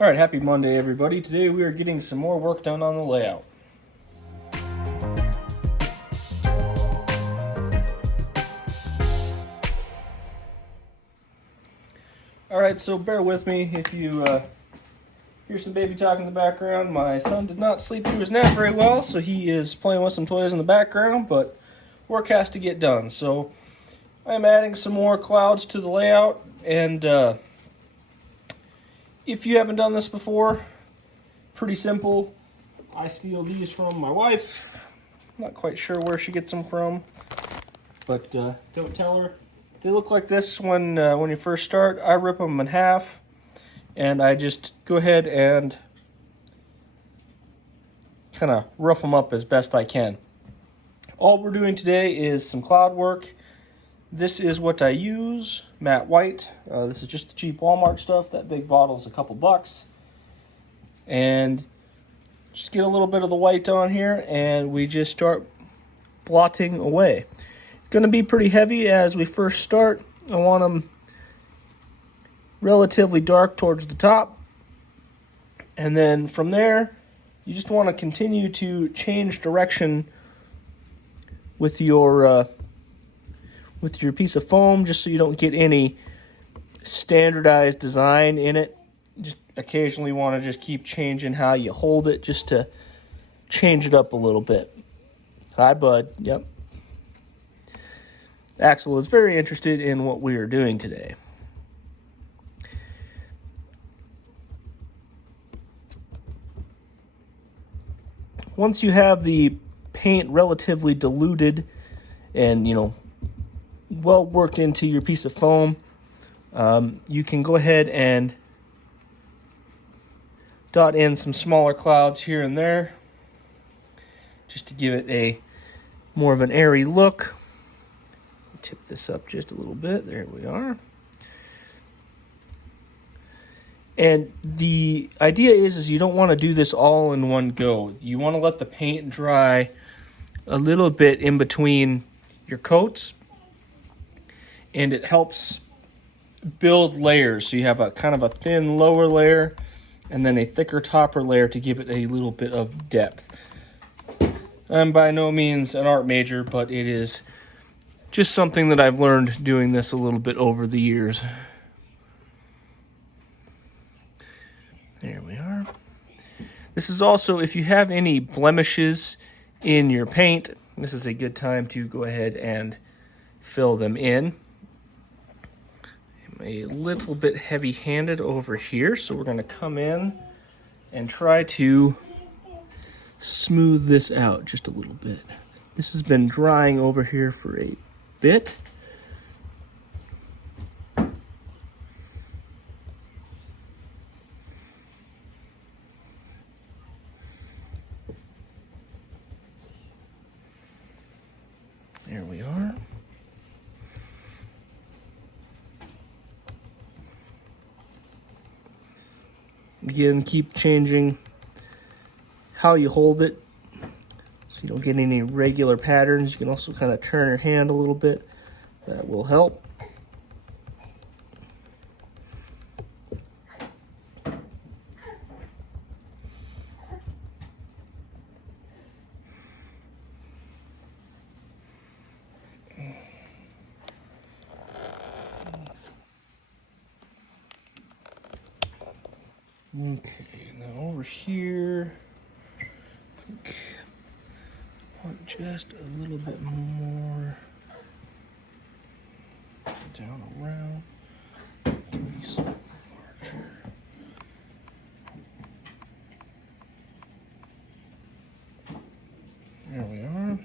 All right, happy Monday, everybody. Today we are getting some more work done on the layout. All right, so bear with me if you hear some baby talk in the background. My son did not sleep through his nap very well, so he is playing with some toys in the background, but work has to get done. So I'm adding some more clouds to the layout, and if you haven't done this before, pretty simple. I steal these from my wife. Not quite sure where she gets them from, but don't tell her. They look like this when you first start. I rip them in half, and I just go ahead and kind of rough them up as best I can. All we're doing today is some cloud work. This is what I use, matte white. This is just the cheap Walmart stuff. That big bottle is a couple bucks. And just get a little bit of the white on here, and we just start blotting away. It's going to be pretty heavy as we first start. I want them relatively dark towards the top. And then from there, you just want to continue to change direction with your piece of foam, just so you don't get any standardized design in it. Just occasionally want to just keep changing how you hold it, just to change it up a little bit. Hi, bud. Yep. Axel is very interested in what we are doing today. Once you have the paint relatively diluted and, well worked into your piece of foam, you can go ahead and dot in some smaller clouds here and there just to give it a more of an airy look. Tip this up just a little bit. There we are. And the idea is you don't want to do this all in one go. You want to let the paint dry a little bit in between your coats, and it helps build layers. So you have a kind of a thin lower layer and then a thicker topper layer to give it a little bit of depth. I'm by no means an art major, but it is just something that I've learned doing this a little bit over the years. There we are. This is also, if you have any blemishes in your paint, this is a good time to go ahead and fill them in. I'm a little bit heavy-handed over here, so we're going to come in and try to smooth this out just a little bit. This has been drying over here for a bit. There we are. Again, keep changing how you hold it so you don't get any regular patterns. You can also kind of turn your hand a little bit. That will help. Okay, now over here, I want just a little bit more down around. Can be slightly larger. There we are.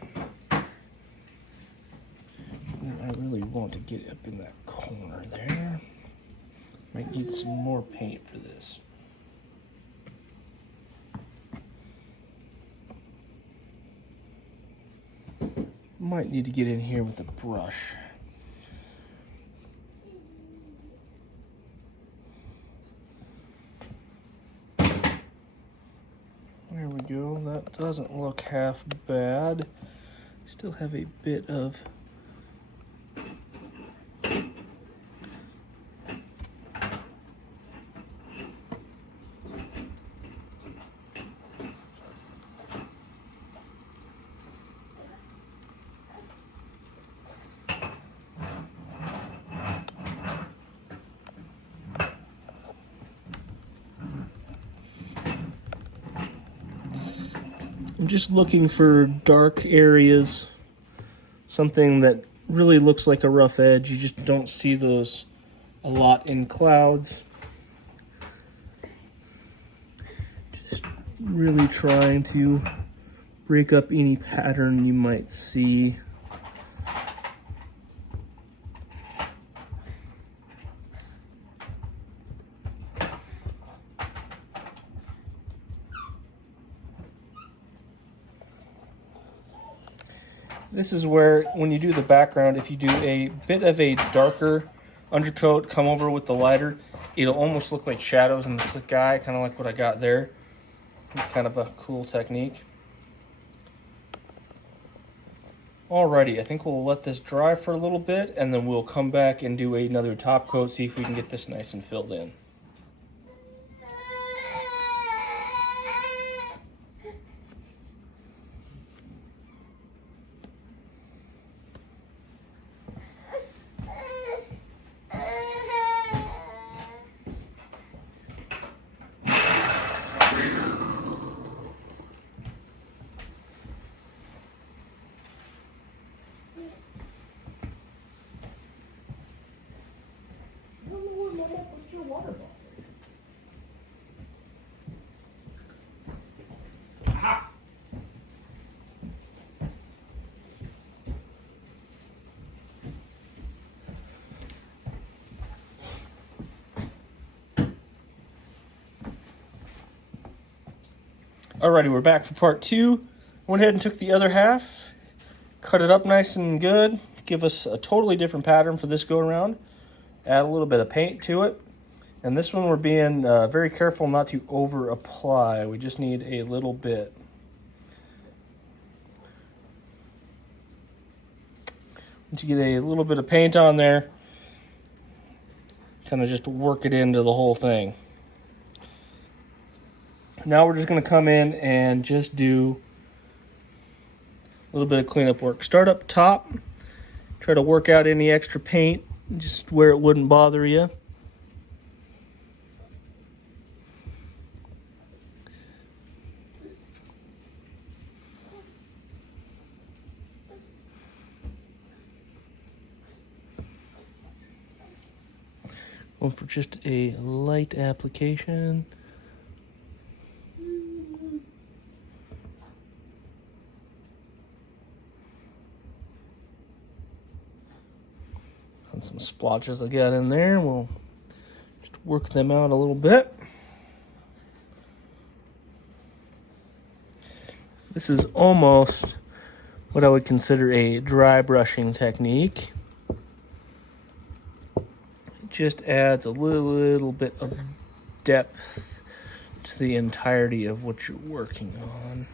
And I really want to get up in that corner there. Might need some more paint for this. Might need to get in here with a brush. There we go. That doesn't look half bad. Still have a bit of I'm just looking for dark areas, something that really looks like a rough edge. You just don't see those a lot in clouds. Just really trying to break up any pattern you might see. This is where, when you do the background, if you do a bit of a darker undercoat, come over with the lighter, it'll almost look like shadows in the sky, kind of like what I got there. It's kind of a cool technique. Alrighty, I think we'll let this dry for a little bit, and then we'll come back and do another top coat, see if we can get this nice and filled in. Alrighty, we're back for part two. Went ahead and took the other half, cut it up nice and good, give us a totally different pattern for this go around. Add a little bit of paint to it. And this one we're being very careful not to over apply. We just need a little bit. Once you get a little bit of paint on there, kind of just work it into the whole thing. Now we're just going to come in and just do a little bit of cleanup work. Start up top, try to work out any extra paint, just where it wouldn't bother you. Going for just a light application. And some splotches I got in there. We'll just work them out a little bit. This is almost what I would consider a dry brushing technique. It just adds a little bit of depth to the entirety of what you're working on.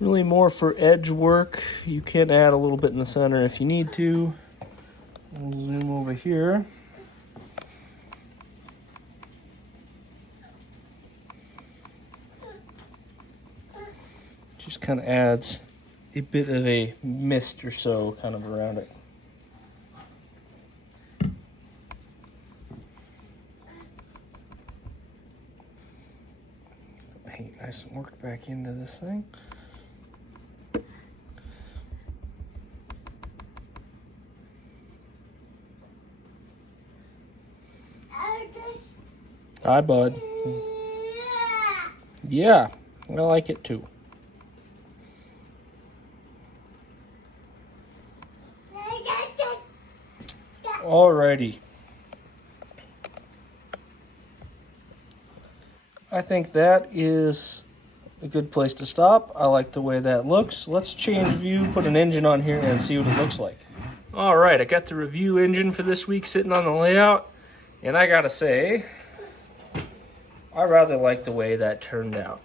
Really more for edge work. You can add a little bit in the center if you need to. We'll zoom over here. Just kind of adds a bit of a mist or so kind of around it. The paint nice and worked back into this thing. Hi, bud. Yeah, I like it too. Alrighty. I think that is a good place to stop. I like the way that looks. Let's change view, put an engine on here, and see what it looks like. Alright, I got the review engine for this week sitting on the layout, and I gotta say, I rather like the way that turned out.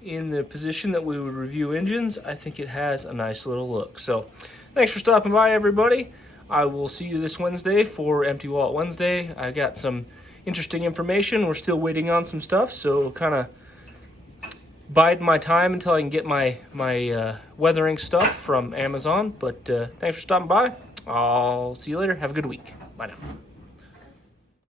In the position that we would review engines, I think it has a nice little look. So, thanks for stopping by, everybody. I will see you this Wednesday for Empty Wallet Wednesday. I got some interesting information. We're still waiting on some stuff, so kind of biding my time until I can get my weathering stuff from Amazon. But thanks for stopping by. I'll see you later. Have a good week. Bye now.